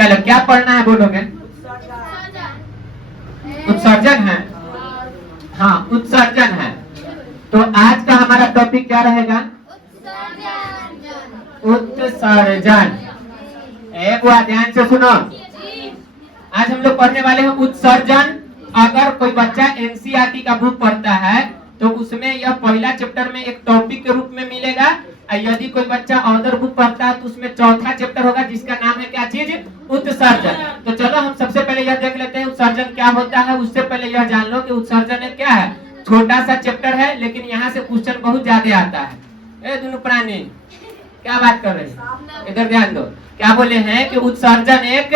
चलो क्या पढ़ना है बोलोगे? उत्सर्जन है। हाँ उत्सर्जन है। तो आज का हमारा टॉपिक क्या रहेगा? उत्सर्जन। एक बार ध्यान से सुनो, आज हम लोग पढ़ने वाले हैं उत्सर्जन। अगर कोई बच्चा एनसीईआरटी का बुक पढ़ता है तो उसमें यह पहला चैप्टर में एक टॉपिक के रूप में मिलेगा। यदि कोई बच्चा अदर बुक पढ़ता है तो उसमें चौथा चैप्टर होगा जिसका नाम है क्या चीज? उत्सर्जन। तो चलो हम सबसे पहले यह देख लेते हैं उत्सर्जन क्या होता है। उससे पहले यह जान लो कि उत्सर्जन क्या है। छोटा सा चैप्टर है लेकिन यहाँ से क्वेश्चन बहुत ज्यादा आता है। दोनों प्राणी क्या बात कर रहे हैं, इधर ध्यान दो। क्या बोले हैं कि उत्सर्जन एक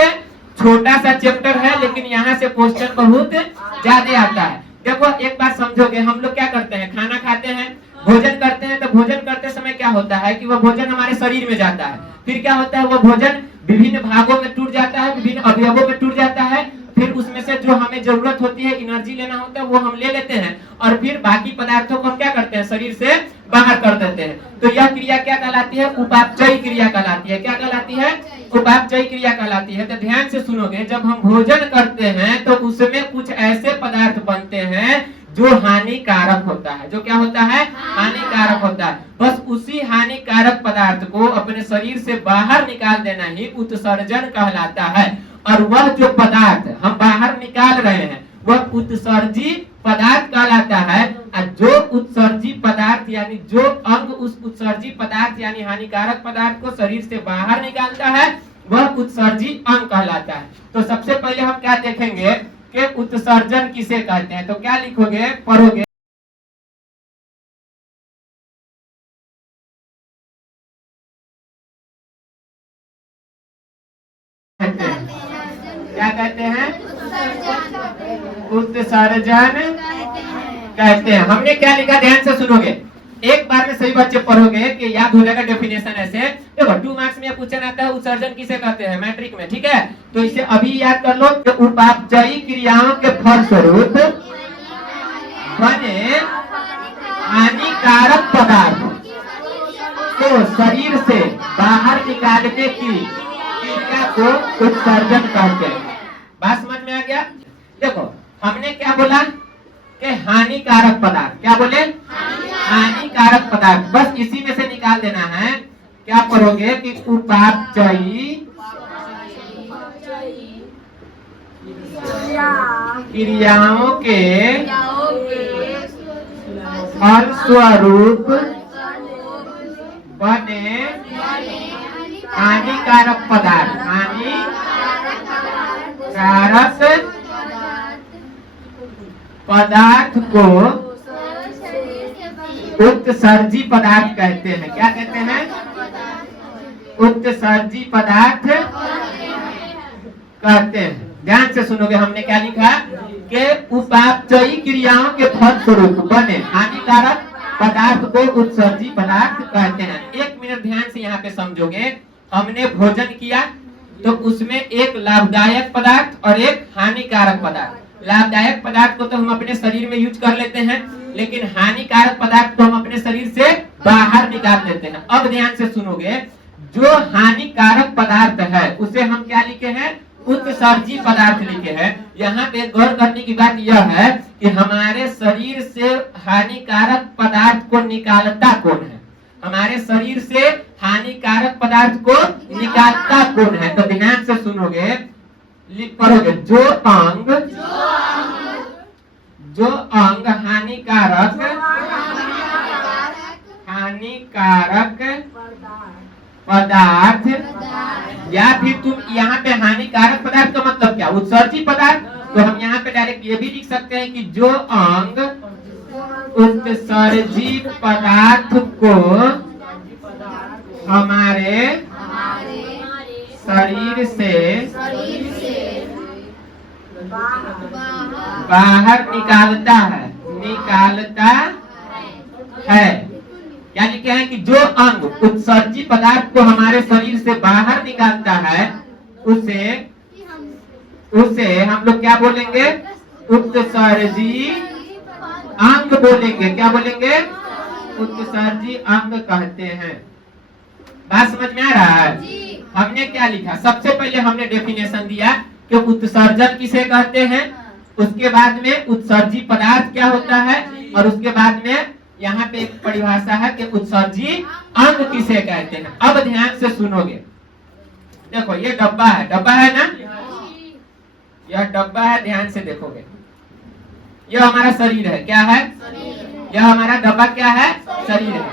छोटा सा चैप्टर है लेकिन यहाँ से क्वेश्चन बहुत ज्यादा आता है। देखो एक बात समझोगे, हम लोग क्या करते हैं, खाना खाते हैं, भोजन करते हैं। तो भोजन करते समय क्या होता है कि वह भोजन हमारे शरीर में जाता है। फिर क्या होता है, वह भोजन विभिन्न भागों में टूट जाता है, विभिन्न अवयवों में टूट जाता है। फिर उसमें से जो हमें जरूरत होती है, एनर्जी लेना होता है, वो हम ले लेते हैं और फिर बाकी पदार्थों को हम क्या करते हैं, शरीर से बाहर कर देते हैं। तो यह क्रिया क्या कहलाती है? उपापचयी क्रिया कहलाती है। क्या कहलाती है? उपापचयी क्रिया कहलाती है। तो ध्यान से सुनोगे, जब हम भोजन करते हैं तो उसमें कुछ ऐसे पदार्थ बनते हैं जो हानिकारक होता है। जो क्या होता है? हानिकारक होता है। बस उसी हानिकारक पदार्थ को अपने शरीर से बाहर निकाल देना ही उत्सर्जन कहलाता है। और वह जो पदार्थ हम बाहर निकाल रहे हैं वह उत्सर्जी पदार्थ कहलाता है। और जो उत्सर्जी पदार्थ यानी जो अंग उस उत्सर्जी पदार्थ यानी हानिकारक पदार्थ को शरीर से बाहर निकालता है वह उत्सर्जी अंग कहलाता है। तो सबसे पहले हम क्या देखेंगे कि उत्सर्जन किसे कहते हैं। तो क्या लिखोगे, पढ़ोगे? क्या कहते हैं? उत्सर्जन कहते हैं। हमने क्या लिखा, ध्यान से सुनोगे, एक बार में सही बच्चे पढ़ोगे कि याद हो जाएगा डेफिनेशन। ऐसे देखो 2 मार्क्स में क्वेश्चन आता है उत्सर्जन किसे कहते हैं मैट्रिक में, ठीक है? तो इसे अभी याद कर लो कि उपापचयी क्रियाओं के फलस्वरूप बने हानिकारक पदार्थ को शरीर से बाहर निकालने की क्रिया को उत्सर्जन कहते हैं। बात समझ में आ गया? देखो हमने क्या बोला कि हानिकारक पदार्थ। क्या बोले? हानिकारक पदार्थ। बस इसी में से निकाल देना है। क्या पढ़ोगे कि उपापचयी क्रियाओं के फलस्वरूप बने हानिकारक पदार्थ। हानिकारक पदार्थ को उत्सर्जी पदार्थ कहते हैं। क्या कहते हैं? उत्सर्जी पदार्थ कहते हैं। ध्यान से सुनोगे, हमने क्या लिखा कि उपापचयी क्रियाओं के फलस्वरूप बने हानिकारक पदार्थ को उत्सर्जी पदार्थ कहते हैं। 1 मिनट ध्यान से यहाँ पे समझोगे। हमने भोजन किया तो उसमें एक लाभदायक पदार्थ और एक हानिकारक पदार्थ। लाभदायक पदार्थ को तो हम अपने शरीर में यूज कर लेते हैं लेकिन हानिकारक पदार्थ को हम अपने शरीर से बाहर निकाल देते हैं। अब ध्यान से सुनोगे, जो हानिकारक पदार्थ है उसे हम क्या लिखे हैं? उत्सर्जी पदार्थ लिखे हैं। यहाँ पे गौर करने की बात यह है कि हमारे शरीर से हानिकारक पदार्थ को निकालता कौन है? हमारे शरीर से हानिकारक पदार्थ को निकालता कौन है? तो ध्यान से सुनोगे, पढ़ोगे, जो अंग हानिकारक पदार्थ या फिर तुम यहाँ पे हानिकारक पदार्थ का मतलब क्या? उत्सर्जी पदार्थ। तो हम यहाँ पे डायरेक्ट ये भी लिख सकते हैं कि जो अंग उत्सर्जी पदार्थ को हमारे शरीर से बाहर निकालता है। क्या लिखे हैं कि जो अंग उत्सर्जी पदार्थ को हमारे शरीर से बाहर निकालता है उसे हम लोग क्या बोलेंगे? उत्सर्जी अंग बोलेंगे। क्या बोलेंगे? उत्सर्जी अंग कहते हैं। बात समझ में आ रहा है? हमने क्या लिखा, सबसे पहले हमने डेफिनेशन दिया कि उत्सर्जन किसे कहते हैं, उसके बाद में उत्सर्जी पदार्थ क्या होता है, और उसके बाद में यहाँ पे एक परिभाषा है कि उत्सर्जी अंग किसे कहते हैं। अब ध्यान से सुनोगे, देखो ये डब्बा है ना, यह डब्बा है, ध्यान से देखोगे, यह हमारा शरीर है, क्या है, यह हमारा डब्बा क्या है, शरीर है।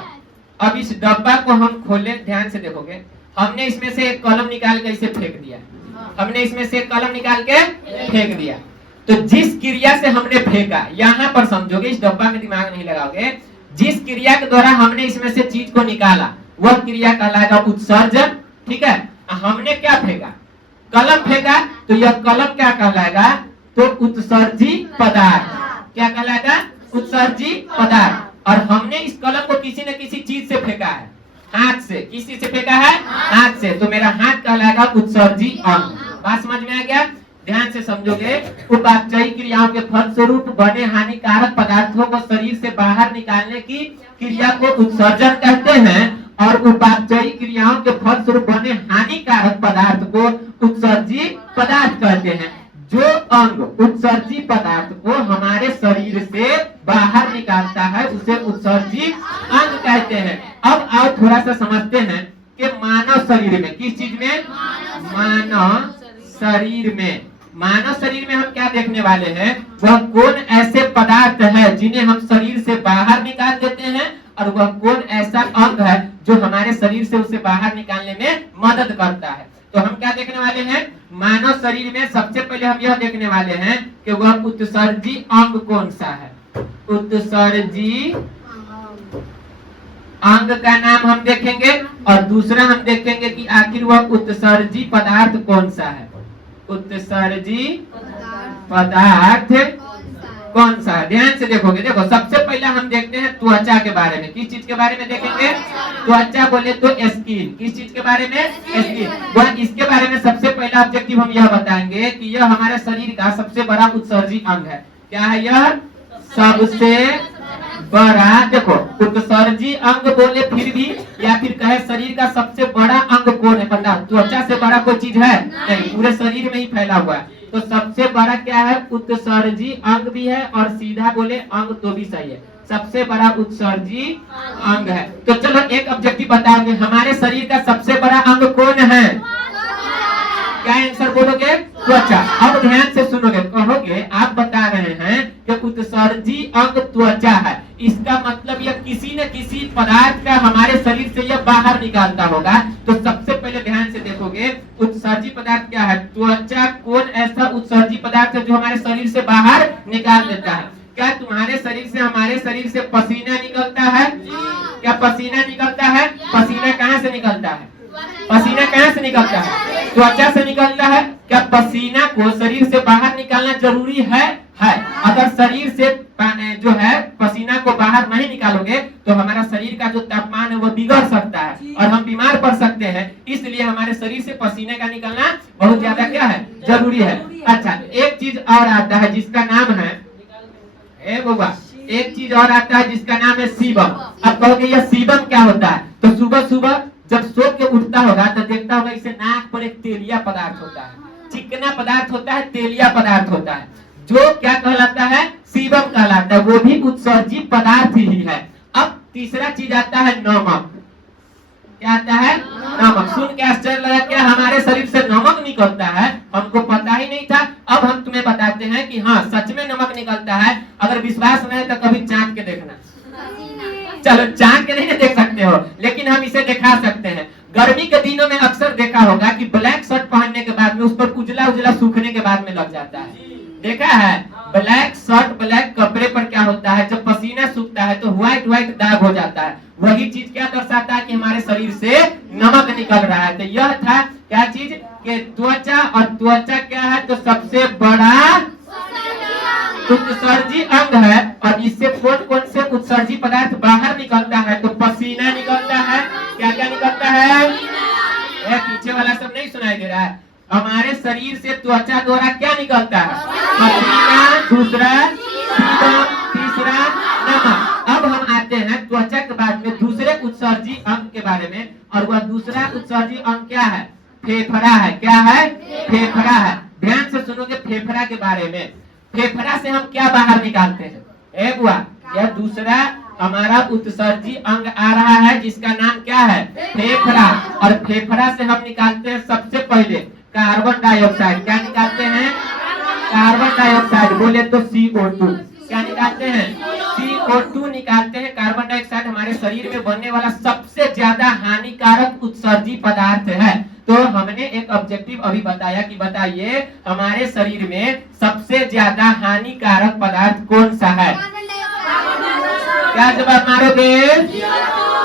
अब इस डब्बा को हम खोले, ध्यान से देखोगे, हमने इसमें से एक कलम निकाल के इसे फेंक दिया, हमने इसमें से एक कलम निकाल के फेंक दिया। तो जिस क्रिया से हमने फेंका, यहाँ पर समझोगे, इस डब्बा में दिमाग नहीं लगाओगे, जिस क्रिया के द्वारा हमने इसमें से चीज को निकाला वह क्रिया कहलाएगा उत्सर्जन। ठीक है, हमने क्या फेंका, कलम फेंका, तो यह कलम क्या कहलाएगा, तो उत्सर्जी पदार्थ। क्या कहलाएगा, उत्सर्जी पदार्थ। और हमने इस कलम को किसी न किसी चीज से फेंका है, हाथ से, किसी से फेंका है, हाथ से, तो मेरा हाथ कहलाएगा उत्सर्जी अंग। बात समझ में आ गया, ध्यान से समझोगे, उपापचयी क्रियाओं के फलस्वरूप बने हानिकारक पदार्थों को शरीर से बाहर निकालने की क्रिया को उत्सर्जन कहते हैं, और उपापचयी क्रियाओं के फलस्वरूप बने हानिकारक पदार्थ को उत्सर्जी पदार्थ कहते हैं। जो अंग उत्सर्जी पदार्थ को हमारे शरीर से बाहर निकालता है उसे उत्सर्जी अंग कहते हैं। अब आओ थोड़ा सा समझते हैं कि मानव शरीर में, किस चीज में, मानव शरीर में, मानव शरीर में हम क्या देखने वाले हैं, वह कौन ऐसे पदार्थ है जिन्हें हम शरीर से बाहर निकाल देते हैं, और वह कौन ऐसा अंग है जो हमारे शरीर से उसे बाहर निकालने में मदद करता है। तो हम क्या देखने वाले हैं, मानव शरीर में सबसे पहले हम यह देखने वाले हैं कि वह उत्सर्जी अंग कौन सा है। उत्सर्जी अंग का नाम हम देखेंगे, और दूसरा हम देखेंगे कि आखिर वह उत्सर्जी पदार्थ कौन सा है। उत्सर्जी पदार्थ कौन सा है, ध्यान से देखोगे, देखो सबसे पहले हम देखते हैं त्वचा के बारे में। किस चीज के बारे में देखेंगे, त्वचा बोले तो स्किन, किस चीज के बारे में, स्किन। वह इसके बारे में सबसे पहला ऑब्जेक्टिव हम यह बताएंगे कि यह हमारे शरीर का सबसे बड़ा उत्सर्जी अंग है। क्या है यह, सबसे बड़ा, देखो उत्सर्जी अंग बोले फिर भी, या फिर कहे शरीर का सबसे बड़ा अंग कौन है, पता, त्वचा से बड़ा कोई चीज है नहीं, पूरे शरीर में ही फैला हुआ है। तो सबसे बड़ा क्या है, उत्सर्जी अंग भी है, और सीधा बोले अंग तो भी सही है, सबसे बड़ा उत्सर्जी अंग है। तो चलो एक ऑब्जेक्टिव बताओगे, हमारे शरीर का सबसे बड़ा अंग कौन है, क्या आंसर बोलोगे, त्वचा। अब ध्यान से सुनोगे, कहोगे आप बता रहे हैं कि उत्सर्जी अंग त्वचा है, इसका मतलब यह किसी न किसी पदार्थ का हमारे शरीर से यह बाहर निकालता होगा। तो सबसे पहले ध्यान से देखोगे, उत्सर्जी पदार्थ क्या है, त्वचा कौन ऐसा उत्सर्जी पदार्थ है जो हमारे शरीर से बाहर निकाल देता है। क्या तुम्हारे शरीर से, हमारे शरीर से पसीना निकलता है, क्या पसीना निकलता है, पसीना कहाँ से निकलता है, पसीना कहाँ से निकलता है, त्वचा से निकलता है। क्या पसीना को शरीर से बाहर निकालना जरूरी है, अगर शरीर से जो है पसीना को बाहर नहीं निकालोगे तो हमारा शरीर का जो तापमान है वो बिगड़ सकता है और हम बीमार पड़ सकते हैं। इसलिए हमारे शरीर से पसीने का निकलना बहुत ज्यादा क्या है, जरूरी है। अच्छा, एक चीज और आता है जिसका नाम है, एक चीज और आता है जिसका नाम है सीबम। अब कहोगे यह सीबम क्या होता है, तो सुबह सुबह जब सो के उठता होगा तो देखता होगा इसे नाक पर एक तेलिया पदार्थ होता है, चिकना पदार्थ होता है, तेलिया पदार्थ होता है, जो क्या कहलाता है, सीबम कहलाता है, वो भी उत्सर्जी पदार्थ ही है। अब तीसरा चीज आता है नमक। क्या आता है, नमक। सुन के आश्चर्य लगा, क्या हमारे शरीर से नमक निकलता है, हमको पता ही नहीं था। अब हम तुम्हें बताते हैं कि हाँ सच में नमक निकलता है। अगर विश्वास नहीं तो कभी चाट के देखना। चलो चाट के नहीं देख सकते हो, लेकिन हम इसे दिखा सकते हैं। गर्मी के दिनों में अक्सर देखा होगा कि ब्लैक शर्ट पहनने के बाद में उस पर उजला उजला सूखने के बाद में लग जाता है, देखा है। ब्लैक शर्ट, ब्लैक कपड़े पर क्या होता है, जब पसीना सूखता है तो व्हाइट व्हाइट दाग हो जाता है। वही चीज क्या दर्शाता है कि हमारे शरीर से नमक निकल रहा है। तो यह था क्या चीज कि त्वचा, और त्वचा क्या है, तो सबसे बड़ा उत्सर्जी अंग है। और इससे कौन कौन से उत्सर्जी पदार्थ बाहर निकलता है, तो पसीना निकलता है। क्या क्या निकलता है, पीछे वाला सब नहीं सुनाई दे रहा है। हमारे शरीर से त्वचा द्वारा क्या निकलता है, पसीना, दूसरा सीबम, तीसरा नमक। अब हम आते हैं त्वचा के बाद में दूसरे उत्सर्जी अंग के बारे में, और वह दूसरा उत्सर्जी अंग क्या है, फेफड़ा है। क्या है? फेफड़ा है। ध्यान से सुनोगे फेफड़ा के बारे में। फेफड़ा से हम क्या बाहर निकालते हैं? ए बुआ, यह दूसरा हमारा उत्सर्जी अंग आ रहा है जिसका नाम क्या है? फेफड़ा। और फेफड़ा से हम निकालते हैं सबसे पहले कार्बन डाइऑक्साइड। क्या निकालते हैं? Carbon dioxide. बोले तो CO2। क्या निकालते हैं? CO2 निकालते हैं। कार्बन डाइऑक्साइड हमारे शरीर में बनने वाला सबसे ज्यादा हानिकारक उत्सर्जी पदार्थ है। तो हमने एक ऑब्जेक्टिव अभी बताया कि बताइए हमारे शरीर में सबसे ज्यादा हानिकारक पदार्थ कौन सा है? क्या जवाब मारोगे?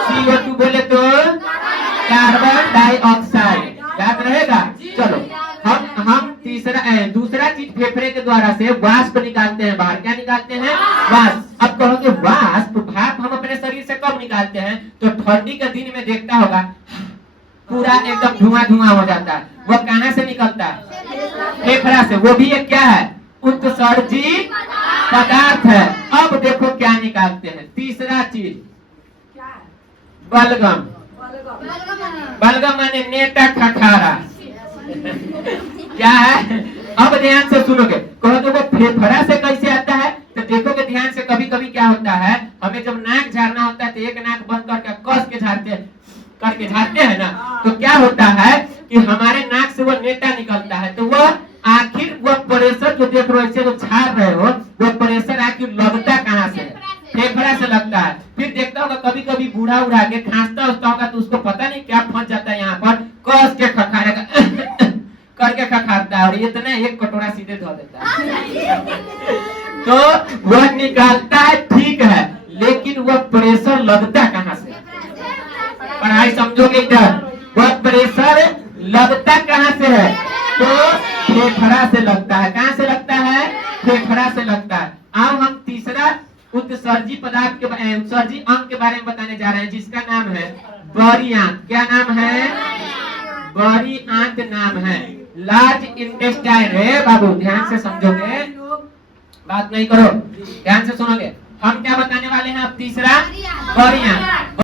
CO2। बोले तो कार्बन डाइऑक्साइड। याद रहेगा? चलो हम दूसरा चीज फेफड़े के द्वारा से वाष्प निकालते हैं बाहर। क्या निकालते हैं? वाष्प। अब कहोगे वाष्प भाप हम अपने शरीर से कब निकालते हैं? तो ठंडी के दिन में देखता होगा पूरा एकदम धुआं धुआं हो जाता है। वो कहाँ से निकलता है? फेफड़ा से। वो भी एक क्या है? उत्सर्जी पदार्थ है। अब देखो क्या निकालते हैं। तीसरा चीज बलगम। बलगम माने नेटा खखारा। क्या है? अब ध्यान से सुनोगे। कहोगे वो फेफड़ा से कैसे आता है? तो देखोगे ध्यान से। कभी कभी क्या होता है, हमें जब नाक झाड़ना होता है तो एक नाक बंद करके कस के झाड़ते हैं ना, तो क्या होता है कि हमारे नाक से वो नेटा निकलता है। तो वो आखिर वो प्रेशर जो देख रहे हो, जो झाड़ रहे हो, वो प्रेशर आखिर लगता कहाँ से? फेफड़ा से लगता है। फिर देखता होगा कभी कभी बूढ़ा उड़ा के खांसता उठता होगा तो उसको पता नहीं क्या फंस जाता है यहाँ पर, कस के खखारेगा करके खखारता है और इतना एक कटोरा सीधे धो देता है। तो वह निकालता है, ठीक है, लेकिन वह प्रेशर लगता कहाँ से? पढ़ाई समझोगे इधर। वह प्रेशर लगता कहाँ से है? तो फेफड़ा से लगता है। कहाँ से लगता है? फेफड़ा से लगता है। अब हम तीसरा उत्सर्जी पदार्थ के उत्सर्जी अंग के बारे में बताने जा रहे हैं जिसका नाम है बड़ी आंत। क्या नाम है? बड़ी आंत नाम है। लार्ज इंटेस्टाइन है बाबू। ध्यान से समझोगे, बात नहीं करो, ध्यान से सुनोगे। हम क्या बताने वाले हैं अब? तीसरा बड़ी आंत।